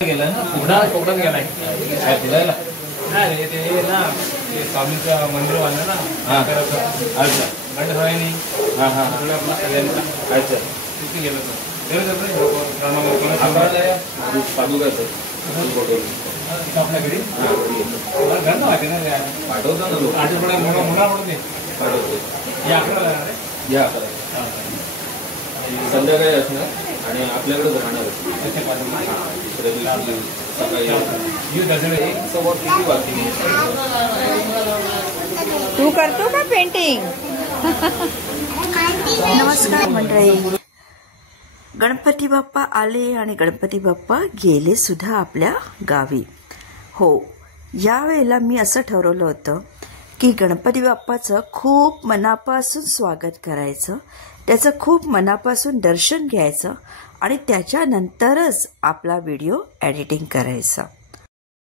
गेला ना कोकणात गेलाय फिरायला नाही रे ते ना ते स्वामीचं मंदिर बांधलं ना अच्छा गणरायानी आपला सगळ्यांचा अच्छा तिथे गेलो आपल्या घरी घर माहिती ना पाठवतो ना आठवड्या मुला म्हणून या अकराला या अकरा संध्याकाळी असणार आणि आपल्याकडे राहणार तू करतो का पेंटिंग? नमस्कार मंडळी. गणपती बाप्पा आले आणि गणपती बाप्पा गेले सुद्धा आपल्या गावी. हो, यावेळेला मी असं ठरवलं होतं की गणपती बाप्पाचं खूप मनापासून स्वागत करायचं, त्याचं खूप मनापासून दर्शन घ्यायचं आणि त्याच्यानंतरच आपला व्हिडिओ एडिटिंग करायचा.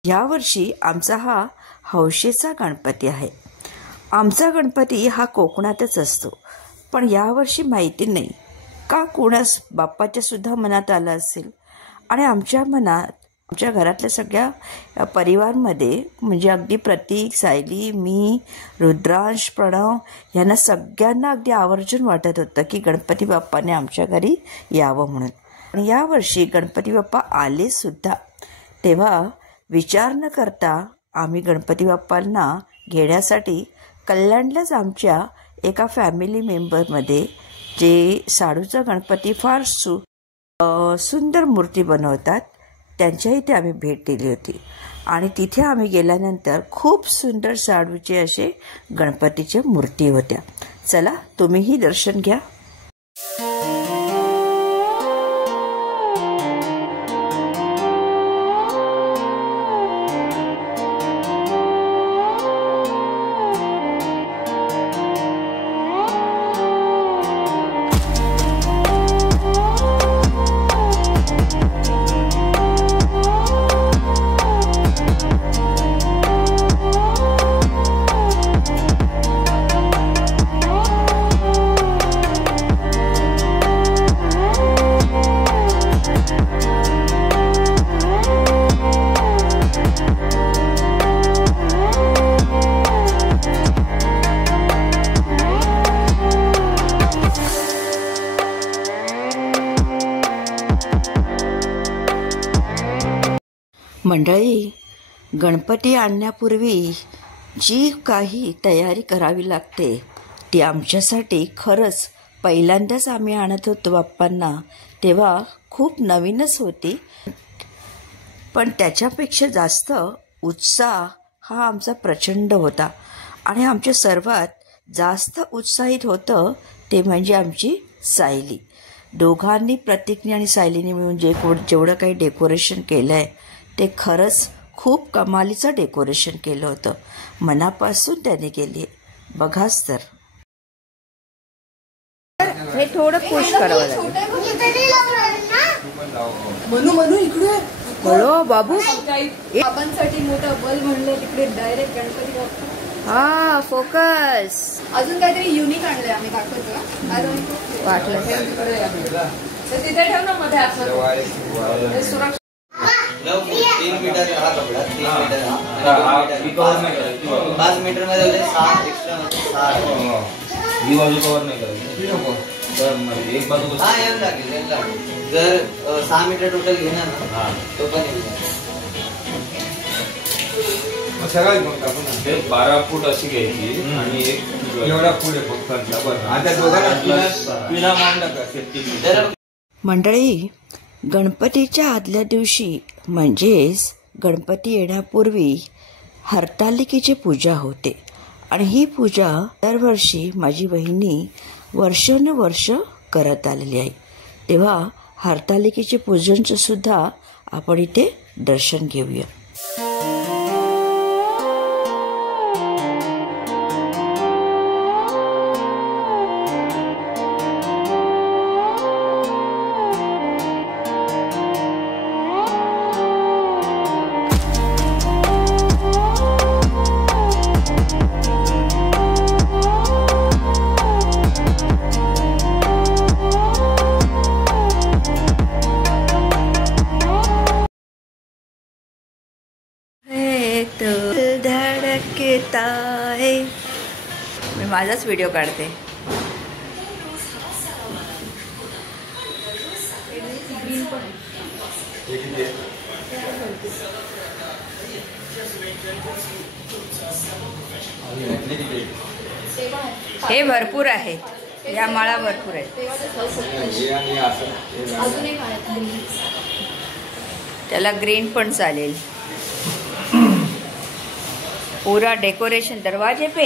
यावर्षी आमचा हा हौशेचा गणपती आहे. आमचा गणपती हा कोकणातच असतो, पण यावर्षी माहिती नाही का कोणास बाप्पाच्या सुद्धा मनात आलं असेल आणि आमच्या मनात, आमच्या घरातल्या सगळ्या परिवारमध्ये म्हणजे अगदी प्रतीक, सायली, मी, रुद्रांश, प्रणव यांना सगळ्यांना अगदी आवर्जून वाटत होतं की गणपती बाप्पाने आमच्या घरी यावं म्हणून. आणि यावर्षी गणपती बाप्पा आले सुद्धा. तेव्हा विचार न करता आम्ही गणपती बाप्पांना घेण्यासाठी कल्याणलाच आमच्या एका फॅमिली मेंबरमध्ये जे शाडूचा गणपती फार सुंदर मूर्ती बनवतात त्यांच्या इथे आम्ही भेट दिली होती आणि तिथे आम्ही गेल्यानंतर खूप सुंदर शाडूचे असे गणपतीच्या मूर्ती होत्या. चला तुम्हीही दर्शन घ्या. मंडळी, गणपती आणण्यापूर्वी जी काही तयारी करावी लागते ती आमच्यासाठी खरंच पहिल्यांदाच आम्ही आणत होतो बाप्पांना तेव्हा खूप नवीनच होती, पण त्याच्यापेक्षा जास्त उत्साह हा आमचा प्रचंड होता. आणि आमच्या सर्वात जास्त उत्साहित होतं ते म्हणजे आमची सायली. दोघांनी, प्रतीकने आणि सायलीने मिळून जेवढं काही डेकोरेशन केलं आहे ते खरंच खूप कमालीचं डेकोरेशन केलं होतं. मनापासून त्याने केली. बघाच तर. हे थोडं पुश करावं लागेल. मनू इकडे हळू बाबू. बाबांसाठी मोठा बल म्हणलं तिकडे डायरेक्ट गणपती बाप्पा. हा, फोकस. अजून काहीतरी युनिक आणलंय आम्ही दाखवतो वाटलं तिथे ठेव ना मध्ये आतमध्ये सुरक्षा. 3 मीटर हा कपडा 3 मीटर 5 मीटर मध्ये 6 एक्स्ट्रा ही बाजू कव्हर नाही करायची तर एक बाजू हा येऊन लागेल जर 6 मीटर टोटल घेणार ना तो पण येईल. सगळ्यात मग आपण 12 फूट अशी घ्यायची आणि एक एवढा फूट आहे फक्त. बरं आता दोघांना पिना मांडला का सेफ्टी. मंडळी, गणपतीच्या आदल्या दिवशी म्हणजेच गणपती येण्यापूर्वी हरतालिकेची पूजा होते आणि ही पूजा दरवर्षी माझी वहिनी वर्षानुवर्ष करत आलेली आहे. तेव्हा हरतालिकेचे पूजनचं सुद्धा आपण इथे दर्शन घेऊया. लगता है. मी माझाच व्हिडिओ काढते. हे भरपूर आहेत, या माळा भरपूर आहेत. अजून एक आहे. त्याला ग्रीन पण चालेल. पूरा डेकोरेशन दरवाजे पे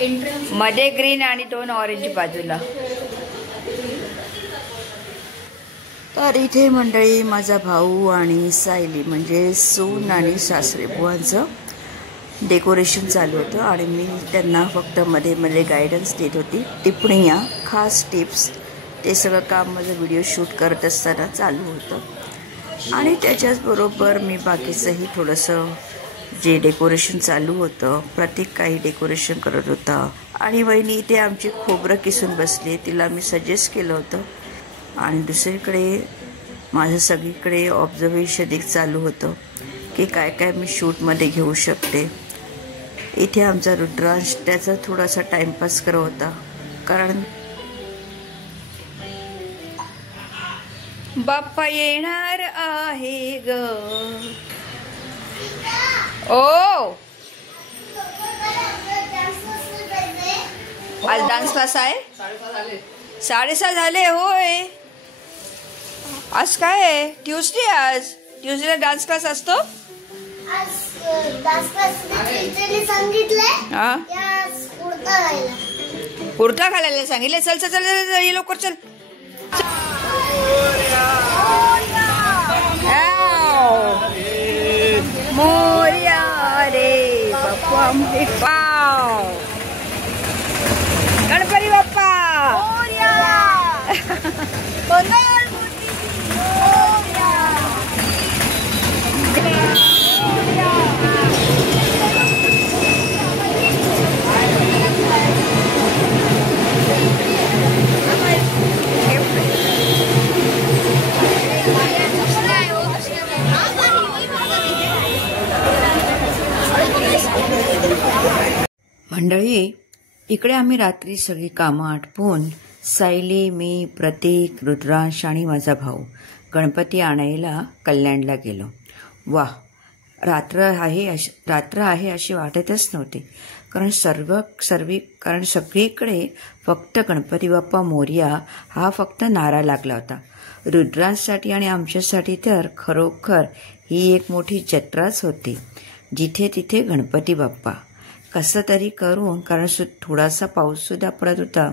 एंट्रन्स मध्ये ग्रीन आणि 2 ऑरेंज बाजूला. तर इथे मंडळी माझा भाऊ आणि सायली म्हणजे सून आणि सासरे बुवांचं डेकोरेशन चालू होतं आणि मी त्यांना फक्त मध्ये मध्ये गायडन्स देत होती. टिप्पणीया, खास टिप्स, ते सगळं काम माझं व्हिडिओ शूट करत असताना चालू होतं. आणि त्याच्याचबरोबर मी बाकीचंही थोडंसं जे डेकोरेशन चालू होतं, प्रत्येक काही डेकोरेशन करत होता. आणि वहिनी इथे आमची खोबरं किसून बसली, तिला मी सजेस्ट केलं होतं. आणि दुसरीकडे माझं सगळीकडे ऑब्झर्वेशन एक चालू होतं की काय काय मी शूटमध्ये घेऊ शकते. इथे आमचा रुद्रांश त्याचा थोडासा टाइमपास करत होता, कारण बाप्पा येणार आहे ग. ओ आज डान्स क्लास आहे. 6:30 झाले. होय, आज काय आहे? ट्यूजडे. आज ट्यूजडेला डान्स क्लास असतो. हा, कुर्ता घालायला सांगितले. चल चल चल ये लवकर चल. मोरया रे बाप्पा, गणपती बाप्पा. मंडळी, इकडे आम्ही रात्री सगळी कामं आटपून सायली, मी, प्रतीक, रुद्रांश आणि माझा भाऊ गणपती आणायला कल्याणला गेलो. वा, रात्र आहे अशी वाटतच नव्हती, कारण सगळीकडे फक्त गणपती बाप्पा मोरया हा फक्त नारा लागला होता. रुद्रांसाठी आणि आमच्यासाठी तर खरोखर ही एक मोठी जत्राच होती. जिथे तिथे गणपती बाप्पा. कसं तरी करून, कारण थोडासा पाऊससुद्धा पडत होता,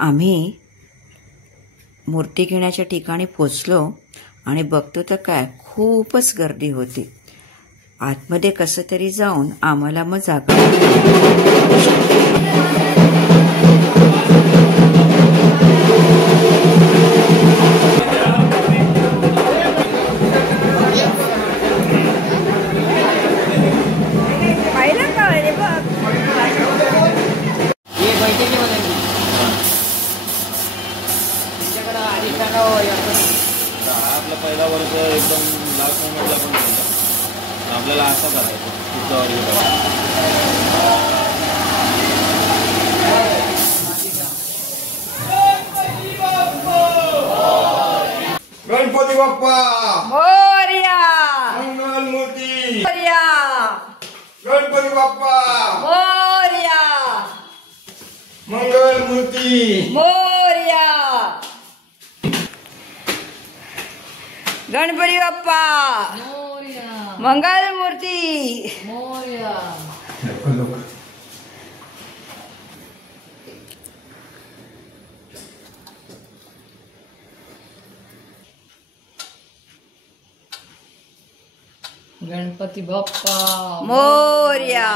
आम्ही मूर्ती घेण्याच्या ठिकाणी पोचलो आणि बघतो तर काय, खूपच गर्दी होती. आतमध्ये कसं तरी जाऊन आम्हाला मग जागा आपला पहिला वर्ग एकदम लास्ट मोमेंटला पण केलं. आपल्याला असं करायचं पुढचा वर्ग. गणपती बाप्पा मोरया. मंगल मूर्ती मोरया. गणपती बाप्पा मोरया. मंगल मूर्ती मोरया. गणपती बाप्पा मंगल मूर्ती. गणपती बाप्पा मोरया.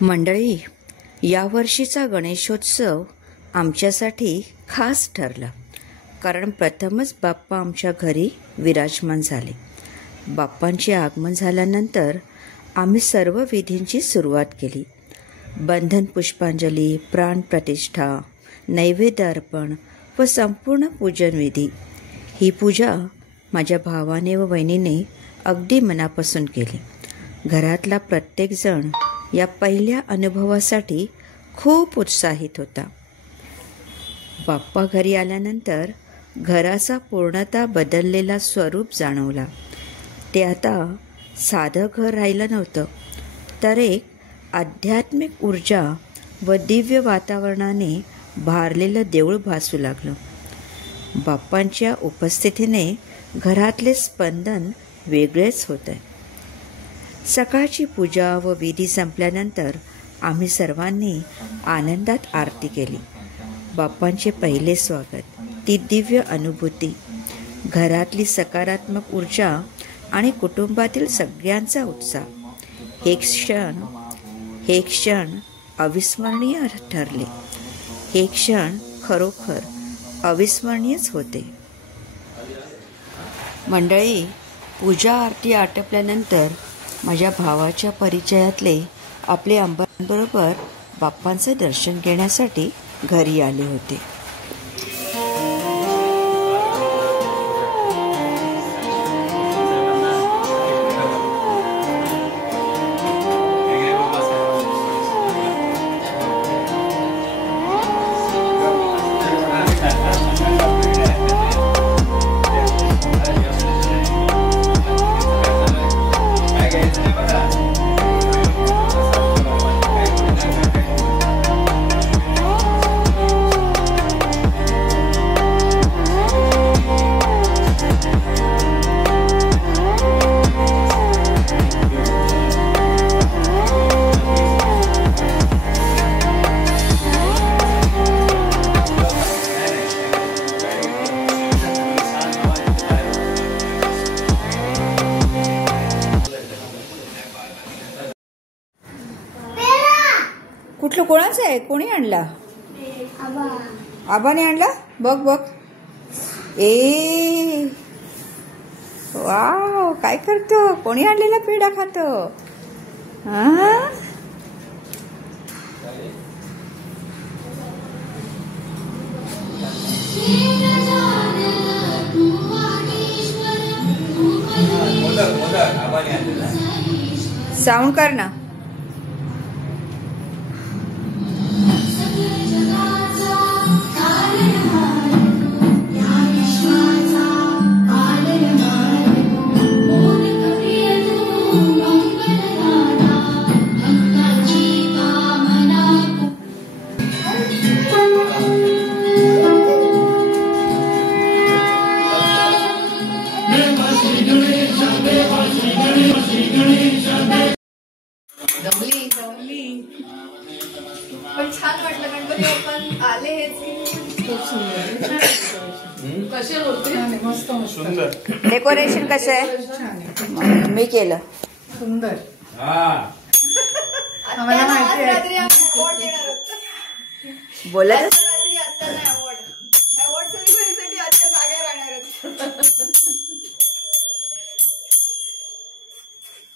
मंडळी, यावर्षीचा गणेशोत्सव आमच्यासाठी खास ठरला, कारण प्रथमच बाप्पा आमच्या घरी विराजमान झाले. बाप्पांचे आगमन झाल्यानंतर आम्ही सर्व विधींची सुरुवात केली. बंधन पुष्पांजली, प्राणप्रतिष्ठा, नैवेद्य अर्पण व संपूर्ण पूजन विधी. ही पूजा माझ्या भावाने व बहिणीने अगदी मनापासून केली. घरातला प्रत्येकजण या पहिल्या अनुभवासाठी खूप उत्साहित होता. बाप्पा घरी आल्यानंतर घराचा पूर्णतः बदललेला स्वरूप जाणवला. ते आता साधं घर राहिलं नव्हतं, तर एक आध्यात्मिक ऊर्जा व दिव्य वातावरणाने भारलेलं देऊळ भासू लागलं. बाप्पांच्या उपस्थितीने घरातले स्पंदन वेगळेच होते. सकाळची पूजा व विधी संपल्यानंतर आम्ही सर्वांनी आनंदात आरती केली. बाप्पांचे पहिले स्वागत, ती दिव्य अनुभूती, घरातली सकारात्मक ऊर्जा आणि कुटुंबातील सगळ्यांचा उत्साह, हे क्षण अविस्मरणीय ठरले. हे क्षण खरोखर अविस्मरणीयच होते. मंडळी, पूजा आरती आटपल्यानंतर माझ्या भावाच्या परिचयातले आपले अंबाबरोबर बाप्पांचे दर्शन घेण्यासाठी घरी आले होते. कुठलं कोणाचं आहे? कोणी आणला? आबाने आणला. बघ बघ. ए वाव, काय करतो? कोणी आणलेला पेढा खातो? साऊंड कर ना. पण छान वाटलं गणपती बाप्पा आले. कसे होते? मस्त सुंदर. डेकोरेशन कसं आहे? मी केलं. सुंदर. आम्हाला माहिती आहे. बोलत रात्री आता नाही अवॉर्ड सेलिब्रेशनसाठी आजच्या जागा राहणार.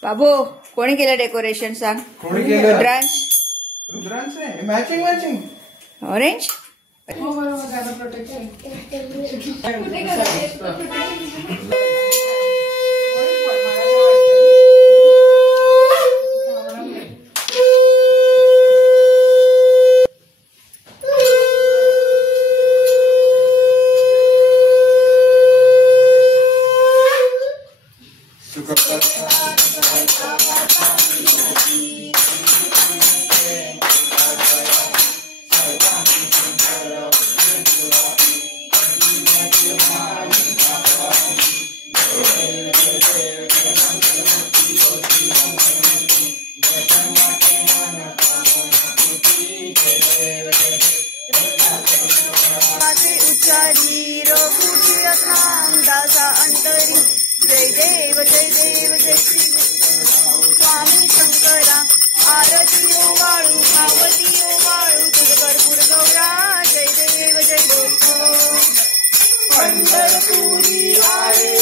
बाबू, कोणी केलं डेकोरेशन? सांग. कोणी केलं? Rudransh matching orange. जय देव जय देव जय श्री स्वामी शंकरा आरती ओवाळू आवती ओवाळू तुझ कर्पूर गौरा जय देव जय देव पंढरपुरी आले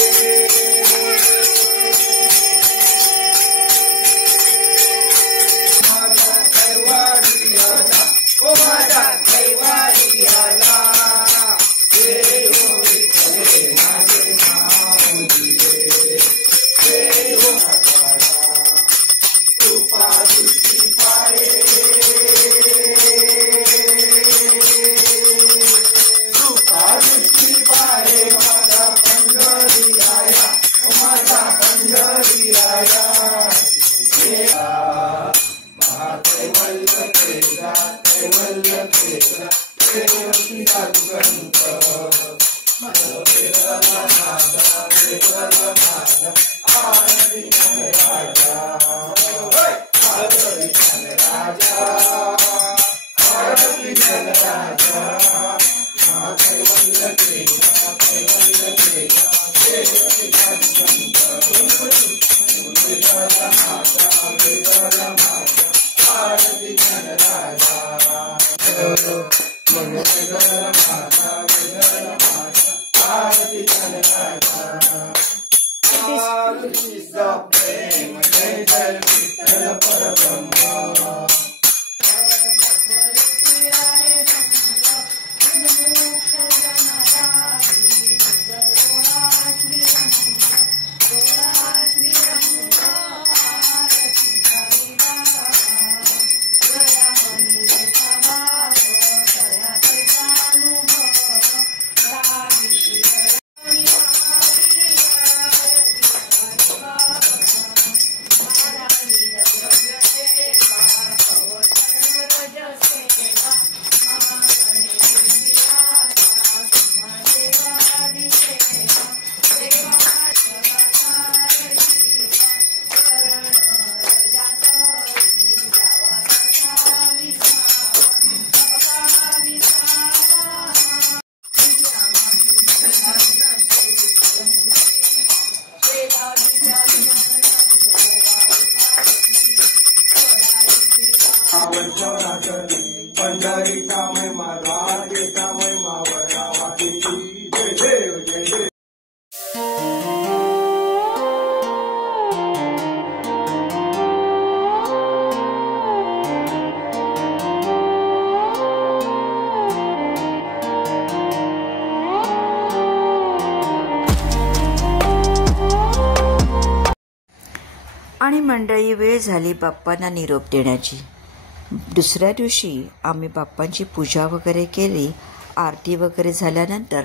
पंढरीचा महिमा राधेचा महिमा वरावाची जय देव जय देव. आणि मंडळी वेळ झाली बाप्पांना निरोप देण्याची. दुसऱ्या दिवशी आम्ही बाप्पांची पूजा वगैरे केली. आरती वगैरे झाल्यानंतर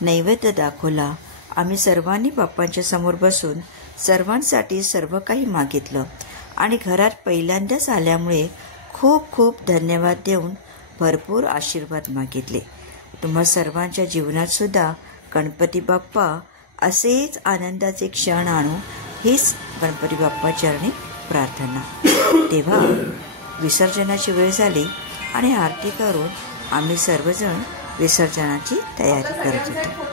नैवेद्य दाखवला. आम्ही सर्वांनी बाप्पांच्या समोर बसून सर्वांसाठी सर्व काही मागितलं आणि घरात पहिल्यांदाच आल्यामुळे खूप खूप धन्यवाद देऊन भरपूर आशीर्वाद मागितले. तुम्हा सर्वांच्या जीवनात सुद्धा गणपती बाप्पा असेच आनंदाचे क्षण आणू हीच गणपती बाप्पा चरणी प्रार्थना. तेव्हा विसर्जनाची वेळ झाली आणि आरती करून आम्ही सर्वजण विसर्जनाची तयारी करत होतो.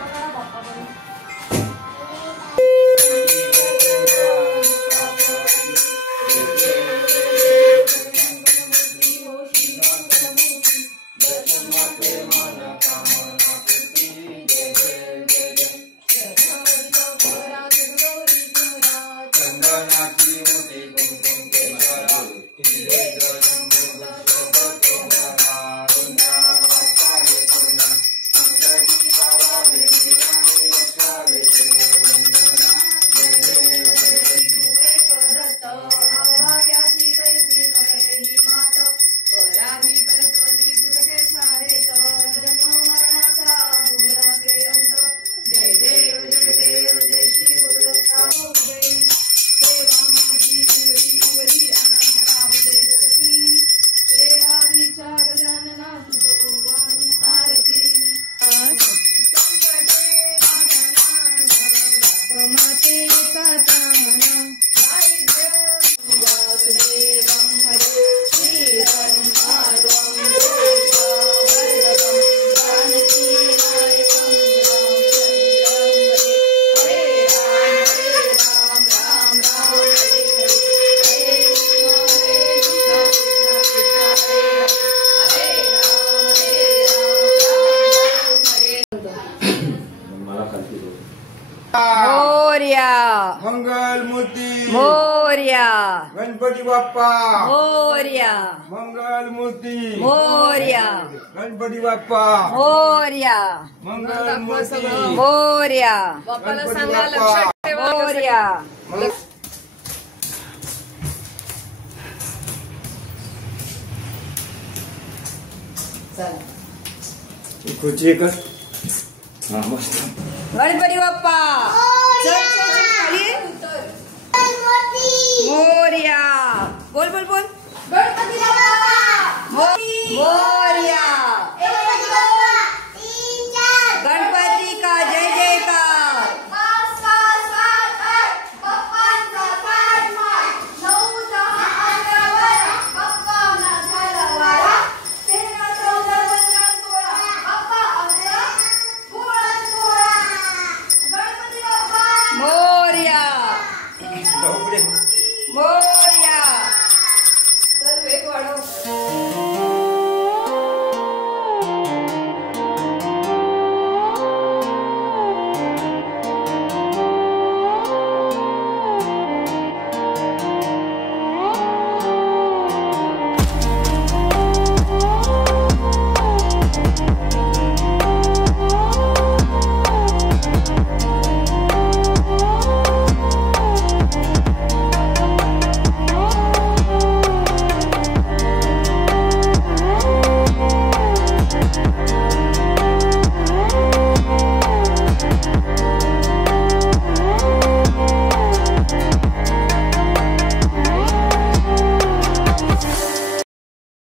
मोरया मंगल मूर्ती मोरया गणपती बाप्पा मोरया मंगल मूर्ती मोरया गणपती बाप्पा मोरया मंगल मूर्ती मोरया बाप्पाला गणपती सांगा बाप्पा. लक्षात ठेवा कसं. मोरया खुर्ची कर हा मस्त गणपती बाप्पा चल चल चल खाली मोरया बोल बोल बोल गणपती बाप्पा मोरया गणपती का जय जयकार मोरया मोरया चल वेग वाढव.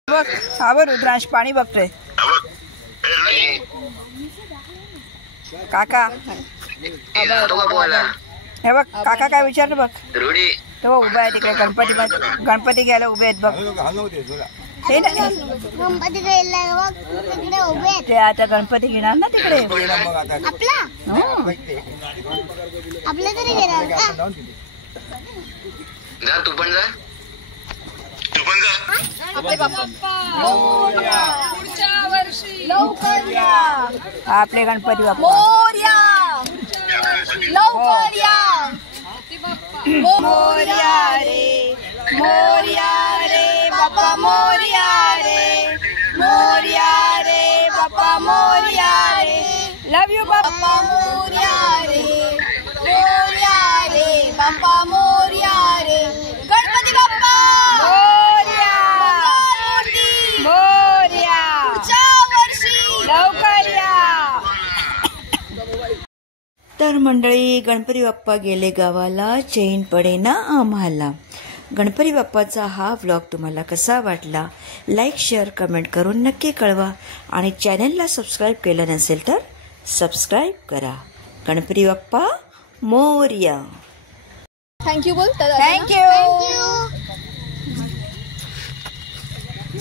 हा बघ रुद्रांश पाणी बघतोय काका हे बघ काका काय विचारलं बघ तो उभा आहे तिकडे गणपती घ्यायला उभे आहेत बघ ते ना गणपती गेला तिकडे उभे ते आता गणपती घेणार ना तिकडे आपला हं. आपल्या तरी गेला का जा तू पण जा आपले बाप्पा पुढच्या वर्षी लवकर या आपले गणपती बाप्पा मोरया लवकर या मोरया रे बाप्पा मोरया रे बाप्पा मोरया रे लव यू बाप्पा मोरया रे बाप्पा मोरया रे गणपती बाप्पा मोरया वर्षी लवकर या. तर मंडळी गणपती बाप्पा गेले गावाला चैन पडेना आम्हाला. गणपती बाप्पाचा हा व्लॉग तुम्हाला कसा वाटला लाईक शेअर कमेंट करून नक्की कळवा आणि चॅनलला सबस्क्राईब केलं नसेल तर सबस्क्राईब करा. गणपती बाप्पा मोरया. थँक्यू बोल थँक्यू.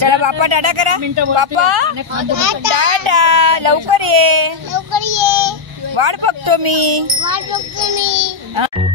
चला बाप्पा टाटा करा. बाप्पा टाटा लवकर ये लवकर ये वाट बघतो मी. वाट बघतो मी